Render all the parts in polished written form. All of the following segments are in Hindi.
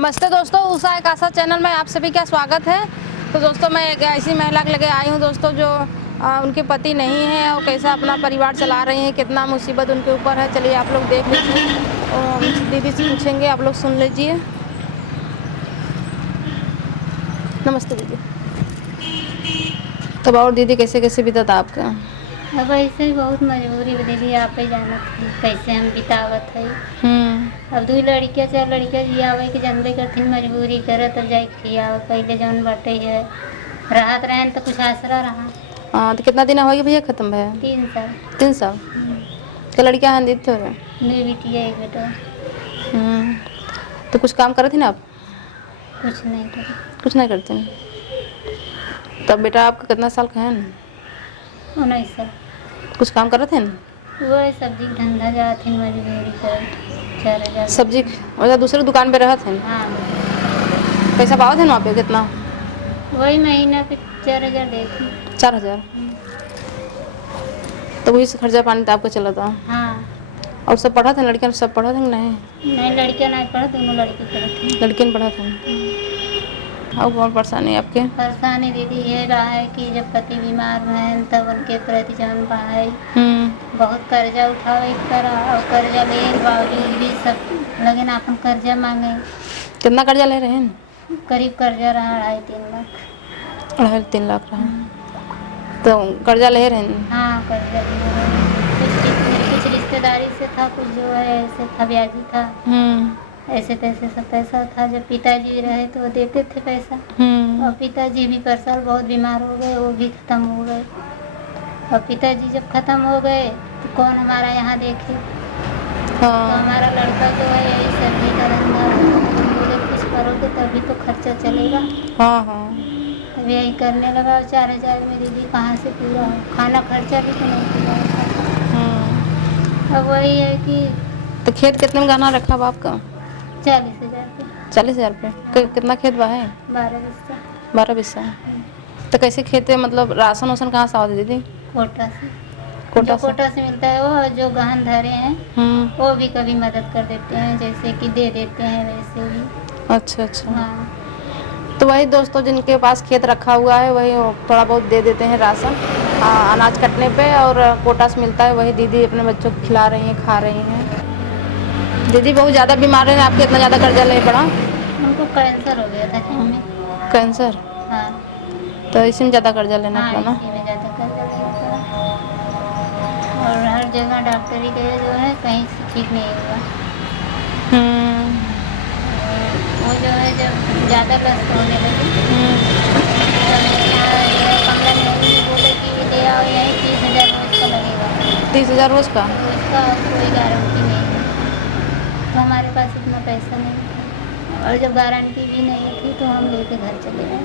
नमस्ते दोस्तों, उषा एक आशा चैनल में आप सभी का स्वागत है। तो दोस्तों मैं एक ऐसी महिला के लेके आई हूँ दोस्तों जो उनके पति नहीं है और कैसा अपना परिवार चला रही हैं, कितना मुसीबत उनके ऊपर है। चलिए आप लोग देख लीजिए और दीदी से पूछेंगे, आप लोग सुन लीजिए। नमस्ते दीदी। तब और दीदी कैसे कैसे बीता था आपका? अब ऐसे ही बहुत मजबूरी दीदी, आप ही जानत है कैसे हम बितावत है। अब 2 लड़कियाँ 4 लड़कियाँ जियावे के जनबे करथिन मजबूरी करत अब जाए खियावे। पहले जौन बाटे है राहत रहन तो कुछ आसरा रहा। हाँ, तो कितना दिन हो गया भैया खत्म है? 3 साल। 3 साल। क्या लड़कियाँ हैं दीदी? थोड़े 2 बेटियाँ 1 बेटा। तो कुछ काम करे थे ना आप? कुछ नहीं करे। कुछ नहीं करते हैं। तब बेटा आपका कितना साल का है? 19 साल। कुछ काम कर रहे थे ना? वही सब्जी का धंधा जाते मजबूरी कर 4000 सब्जी और दूसरे दुकान पे रहे थे? हाँ। पैसा पाओ थे ना वहाँ पे? कितना? वही महीना पे 4000 देती। 4000। तो वही से खर्चा पानी तो आपका चला था? हाँ। और सब पढ़ा था? लड़कियाँ सब पढ़ा था कि नहीं? नहीं, लड़कियाँ नहीं पढ़ा, दोनों लड़की पढ़ा थी। लड़कियाँ ने पढ़ा था। और कौन परेशानी आपके? परेशानी दीदी ये रहा है कि जब पति बीमार हैं तब उनके प्रति जौन है बहुत कर्जा उठावे करा और कर्जा ले बावजूद भी सब लगे ना अपन कर्जा मांगे। कितना कर्जा ले रहे हैं? करीब कर्जा रहा 2.5-3 लाख। 2.5-3 लाख रहा। तो कर्जा ले रहे हैं? हाँ, कर्जा ले रहे हैं। कुछ रिश्तेदारी से था, कुछ जो है ऐसे था, ब्याजी था। ऐसे तैसे सब पैसा था। जब पिताजी रहे तो वो देते थे पैसा। और पिताजी भी पर साल बहुत बीमार हो गए, वो भी ख़त्म हो गए। और पिताजी जब ख़त्म हो गए तो कौन हमारा यहाँ देखे। तो हमारा लड़का जो है यही सब्जी का धंधा, बोले कुछ करोगे तभी तो खर्चा चलेगा। तब यही करने लगा। 4000 में दीदी कहाँ से पूरा हो? खाना खर्चा भी तो नहीं पूरा होता। अब वही है कि तो खेत कितने में गहना रखा हुआ आपका? 40,000 पे। 40,000 पे? कितना खेत बा है? 12 बिस्सा। 12 बिस्सा। तो कैसे खेत है? मतलब राशन वासन कहाँ से आता दीदी? कोटा से। कोटा जो कोटा से मिलता है वो, जो गहन धरे हैं वो भी कभी मदद कर देते हैं, जैसे कि दे देते हैं वैसे भी। अच्छा अच्छा। हाँ। तो वही दोस्तों जिनके पास खेत रखा हुआ है वही थोड़ा बहुत दे देते हैं राशन अनाज कटने पे, और कोटा से मिलता है वही दीदी अपने बच्चों को खिला रही हैं, खा रही हैं। दीदी बहुत ज़्यादा बीमार है, आपके इतना ज़्यादा कर्जा ले पड़ा? उनको कैंसर हो गया था जिम में। कैंसर? हाँ। तो इसी में ज़्यादा कर्जा लेना पड़ा ना? इसी में ज़्यादा कर्जा लेना पड़ा। और हर जगह डॉक्टरी के जो है कहीं से ठीक नहीं हुआ। वो जो है जब ज़्यादा ग्रस्त होने लगी तो मेरे यहाँ जो है कमला नेहरू बोले कि ले आओ यहीं 30,000 रोज का लगेगा। 30,000 रोज का? तो उसका कोई गारंटी नहीं है। तो हमारे पास इतना पैसा नहीं था, और जब गारंटी भी नहीं थी तो हम लेके घर चले गए।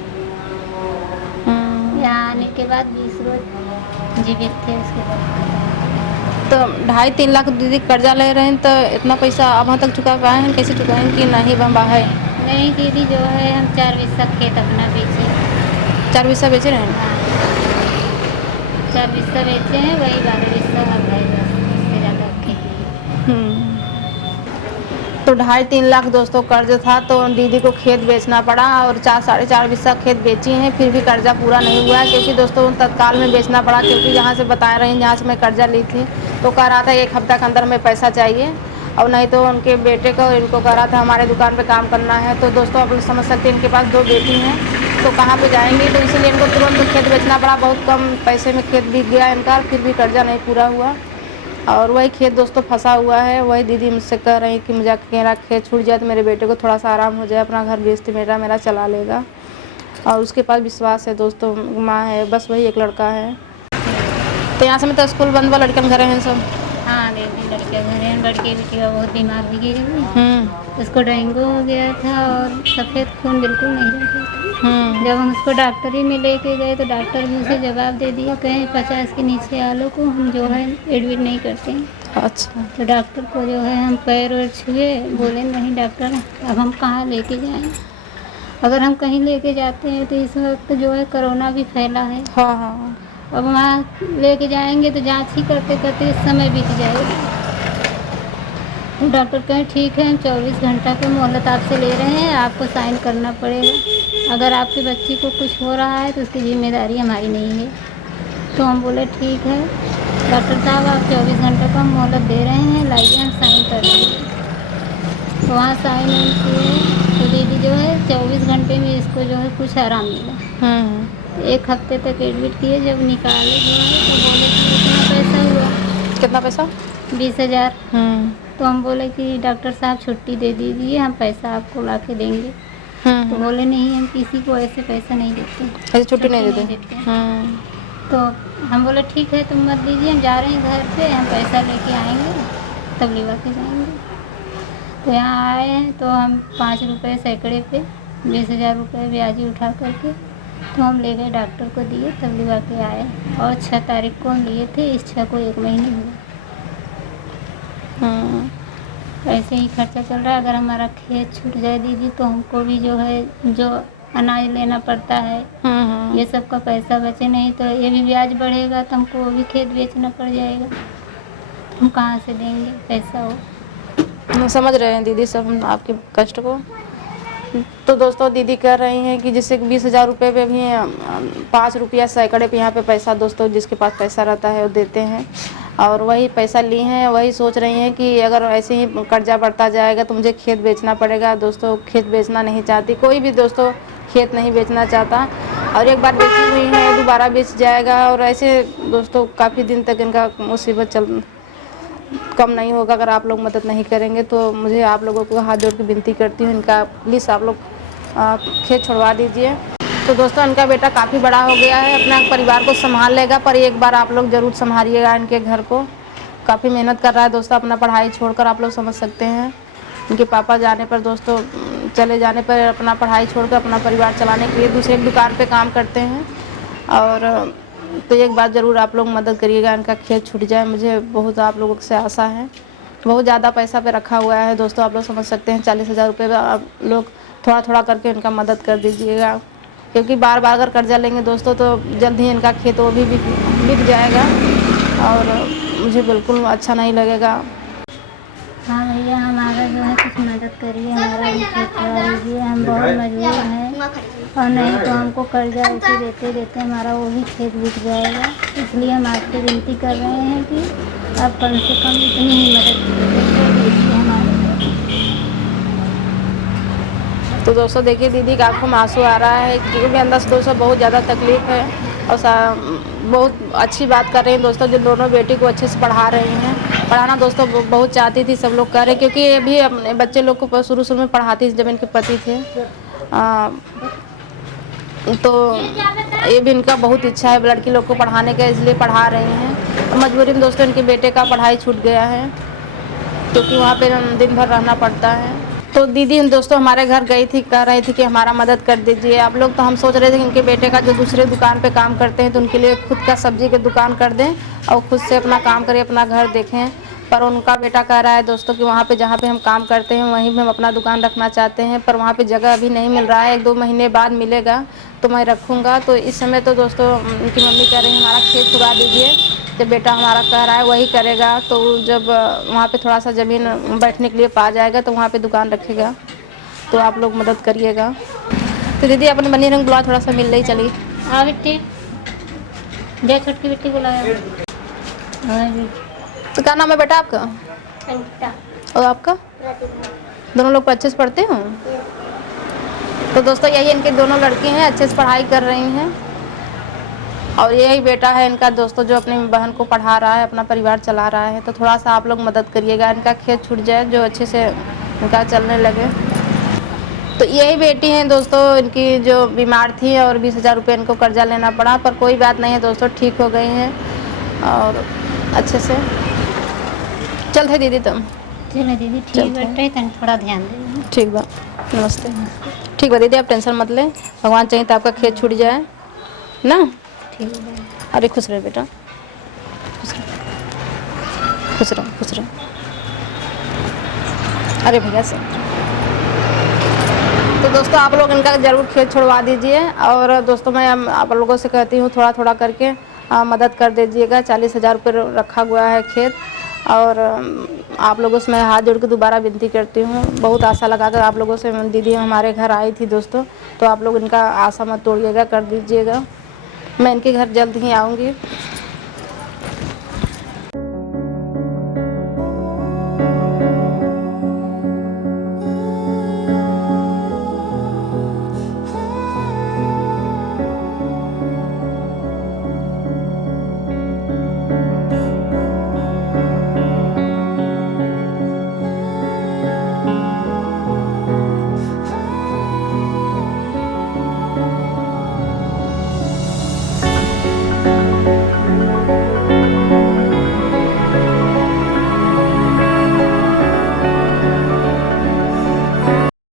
यहाँ आने के बाद 20 रोज जीवित थे, उसके बाद। तो 2.5-3 लाख दीदी कर्जा ले रहे हैं, तो इतना पैसा अब तक चुका पाए हैं? कैसे चुकाएं कि नहीं बम है? नहीं दीदी, जो है हम 4 बिस्सा खेत अपना बेचे। 4 बिस्सा बेचे रहे हैं? हाँ, 4 बिस्सा बेचे हैं, वही 12 बिस्सा अब है, बस उससे ज़्यादा खेती। तो 2.5-3 लाख दोस्तों कर्ज था, तो दीदी को खेत बेचना पड़ा और 4-4.5 बिस्सा खेत बेची हैं, फिर भी कर्जा पूरा नहीं हुआ है। क्योंकि दोस्तों तत्काल में बेचना पड़ा, क्योंकि जहाँ से बता रहे हैं जहाँ से मैं कर्जा ली थी तो कह रहा था 1 हफ्ता के अंदर में पैसा चाहिए, और नहीं तो उनके बेटे को इनको कह रहा था हमारे दुकान पे काम करना है। तो दोस्तों आप लोग समझ सकते हैं इनके पास 2 बेटी हैं, तो कहाँ पे जाएंगे। तो इसलिए इनको तुरंत खेत बेचना पड़ा। बहुत कम पैसे में खेत बिक गया इनका, फिर भी कर्जा नहीं पूरा हुआ। और वही खेत दोस्तों फंसा हुआ है। वही दीदी मुझसे कह रही कि मुझे मेरा खेत छूट जाए तो मेरे बेटे को थोड़ा सा आराम हो जाए, अपना घर बेचते मेरा चला लेगा। और उसके पास विश्वास है दोस्तों, माँ है, बस वही एक लड़का है। तो यहाँ से मैं तो स्कूल बंद हुआ, लड़कन घर हैं सब? हाँ दीदी, लड़के घर हैं। लड़के बेटिया बहुत बीमार हो गई है। उसको डेंगू हो गया था और सफ़ेद खून बिल्कुल नहीं रह गया था। जब हम उसको डॉक्टरी में लेके गए तो डॉक्टर भी उसे जवाब दे दिया, कहें 50 के नीचे वालों को हम जो है एडमिट नहीं करते हैं। अच्छा। तो डॉक्टर को जो है हम पैर वैर छुए, बोले नहीं डॉक्टर अब हम कहाँ लेके जाएं। अगर हम कहीं लेके जाते हैं तो इस वक्त जो है कोरोना भी फैला है। हाँ। अब वहाँ लेके जाएंगे तो जांच ही करते करते समय बीत जाएगा। तो डॉक्टर कहे ठीक है, हम 24 घंटा की मोहलत आपसे ले रहे हैं, आपको साइन करना पड़ेगा। अगर आपकी बच्ची को कुछ हो रहा है तो उसकी जिम्मेदारी हमारी नहीं है। तो हम बोले ठीक है डॉक्टर साहब, आप 24 घंटे का मोहलत दे रहे हैं, लाइए हम साइन कर देंगे। तो वहाँ साइन किए तो दीदी जो है 24 घंटे में इसको जो है कुछ आराम मिला। 1 हफ्ते तक एडमिट किए, जब निकाले जो है तो बोले कि इतना पैसा हुआ। कितना पैसा? 20,000। तो हम बोले कि डॉक्टर साहब छुट्टी दे दीजिए, हम पैसा आपको ला के देंगे। तो बोले नहीं, हम किसी को ऐसे पैसा नहीं देते, ऐसे छुट्टी नहीं देते। तो हम बोले ठीक है तुम मत दीजिए, हम जा रहे हैं घर पे, हम पैसा लेके आएंगे तब लेवा के जाएंगे। तो यहाँ आए हैं तो हम 5 रुपये सैकड़े पे 20,000 रुपये ब्याजी उठा करके तो हम ले गए, डॉक्टर को दिए, तब लेवा के आए। और 6 तारीख को हम लिए थे, इस 6 को 1 महीने हुआ। ऐसे ही खर्चा चल रहा है। अगर हमारा खेत छूट जाए दीदी तो हमको भी जो है जो अनाज लेना पड़ता है, ये सब का पैसा बचे नहीं तो ये भी ब्याज बढ़ेगा तो हमको वो भी खेत बेचना पड़ जाएगा। हम कहाँ से देंगे पैसा वो? हम समझ रहे हैं दीदी सब हम आपके कष्ट को। तो दोस्तों दीदी कह रही हैं कि जैसे 20,000 रुपये पे भी 5 रुपया सैकड़े पे यहाँ पे पैसा दोस्तों जिसके पास पैसा रहता है वो देते हैं, और वही पैसा ली हैं, वही सोच रही हैं कि अगर ऐसे ही कर्जा बढ़ता जाएगा तो मुझे खेत बेचना पड़ेगा। दोस्तों खेत बेचना नहीं चाहती कोई भी, दोस्तों खेत नहीं बेचना चाहता, और एक बार बेची हुई है दोबारा बेच जाएगा। और ऐसे दोस्तों काफ़ी दिन तक इनका मुसीबत कम नहीं होगा अगर आप लोग मदद नहीं करेंगे। तो मुझे आप लोगों को हाथ जोड़ के विनती करती हूँ, इनका प्लीज़ आप लोग खेत छुड़वा दीजिए। तो दोस्तों इनका बेटा काफ़ी बड़ा हो गया है, अपना परिवार को संभाल लेगा, पर एक बार आप लोग ज़रूर संभालिएगा इनके घर को। काफ़ी मेहनत कर रहा है दोस्तों, अपना पढ़ाई छोड़कर, आप लोग समझ सकते हैं। इनके पापा जाने पर दोस्तों, चले जाने पर अपना पढ़ाई छोड़कर अपना परिवार चलाने के लिए दूसरे दुकान पे काम करते हैं। और तो एक बार ज़रूर आप लोग मदद करिएगा, इनका खेत छूट जाए, मुझे बहुत आप लोगों से आशा है। बहुत ज़्यादा पैसा पे रखा हुआ है दोस्तों, आप लोग समझ सकते हैं। 40,000 रुपये आप लोग थोड़ा थोड़ा करके इनका मदद कर दीजिएगा, क्योंकि बार बार अगर कर्जा लेंगे दोस्तों तो जल्द ही इनका खेत वो भी बिक जाएगा, और मुझे बिल्कुल अच्छा नहीं लगेगा। हाँ भैया, हमारा जो है कुछ मदद करिए, हमारा भी खेत छुड़ा दीजिए, हम बहुत मजबूर हैं, और नहीं तो हमको कर्जा ऐसे देते देते हमारा वो भी खेत बिक जाएगा। इसलिए हम आपसे विनती कर रहे हैं कि आप कम से कम इतनी ही मदद कीजिए हमारे। तो दोस्तों देखिए दीदी का आंखों में आंसू आ रहा है, क्योंकि अंदर से दोस्तों बहुत ज़्यादा तकलीफ़ है, और बहुत अच्छी बात कर रही हैं दोस्तों, जो दोनों बेटी को अच्छे से पढ़ा रही हैं। पढ़ाना दोस्तों बहुत चाहती थी, सब लोग कह रहे, क्योंकि ये भी अपने बच्चे लोग को शुरू में पढ़ाती थी जब इनके पति थे। तो ये भी इनका बहुत इच्छा है लड़की लोग को पढ़ाने का, इसलिए पढ़ा रही हैं। तो मजबूरी में दोस्तों इनके बेटे का पढ़ाई छूट गया है, क्योंकि वहाँ पे दिन भर रहना पड़ता है। तो दीदी दोस्तों हमारे घर गई थी, कह रही थी कि हमारा मदद कर दीजिए आप लोग। तो हम सोच रहे थे कि इनके बेटे का जो दूसरे दुकान पे काम करते हैं तो उनके लिए खुद का सब्जी की दुकान कर दें और खुद से अपना काम करें, अपना घर देखें। पर उनका बेटा कह रहा है दोस्तों कि वहाँ पे जहाँ पे हम काम करते हैं वहीं पे हम अपना दुकान रखना चाहते हैं, पर वहाँ पे जगह अभी नहीं मिल रहा है, 1-2 महीने बाद मिलेगा तो मैं रखूँगा। तो इस समय तो दोस्तों उनकी मम्मी कह रही है हमारा खेत छुड़ा दीजिए, जब बेटा हमारा कह रहा है वही करेगा। तो जब वहाँ पे थोड़ा सा ज़मीन बैठने के लिए पा जाएगा तो वहाँ पे दुकान रखेगा। तो आप लोग मदद करिएगा। तो दीदी अपने बनी रंग बुला, थोड़ा सा मिल रही चली। हाँ बेटी, जय छोटकी बेटी बुलाया। तो क्या नाम है बेटा आपका? अंकिता। और आपका? दोनों लोग अच्छे से पढ़ते हो? तो दोस्तों यही इनके दोनों लड़की हैं, अच्छे से पढ़ाई कर रही हैं, और यही बेटा है इनका दोस्तों जो अपनी बहन को पढ़ा रहा है, अपना परिवार चला रहा है। तो थोड़ा सा आप लोग मदद करिएगा, इनका खेत छूट जाए, जो अच्छे से इनका चलने लगे। तो यही बेटी हैं दोस्तों इनकी जो बीमार थी और 20,000 रुपये इनको कर्जा लेना पड़ा, पर कोई बात नहीं है दोस्तों, ठीक हो गई हैं और अच्छे से चल थे दीदी। तुम चलो दीदी ठीक बैठे, तन थोड़ा ध्यान दे। ठीक बा, नमस्ते। ठीक बा दीदी, आप टेंशन मत लें, भगवान चाहिए तो आपका खेत छूट जाए ना। ठीक है। अरे खुश रहे बेटा, खुश रहो, खुश रहो, खुश रहो। अरे भैया से तो दोस्तों आप लोग इनका ज़रूर खेत छुड़वा दीजिए। और दोस्तों मैं आप लोगों से कहती हूँ थोड़ा थोड़ा करके मदद कर दीजिएगा। 40,000 रुपये रखा हुआ है खेत, और आप लोगों से मैं हाथ जोड़ के दोबारा विनती करती हूँ, बहुत आशा लगाकर आप लोगों से दीदी हमारे घर आई थी दोस्तों, तो आप लोग इनका आशा मत तोड़िएगा, कर दीजिएगा। मैं इनके घर जल्द ही आऊँगी।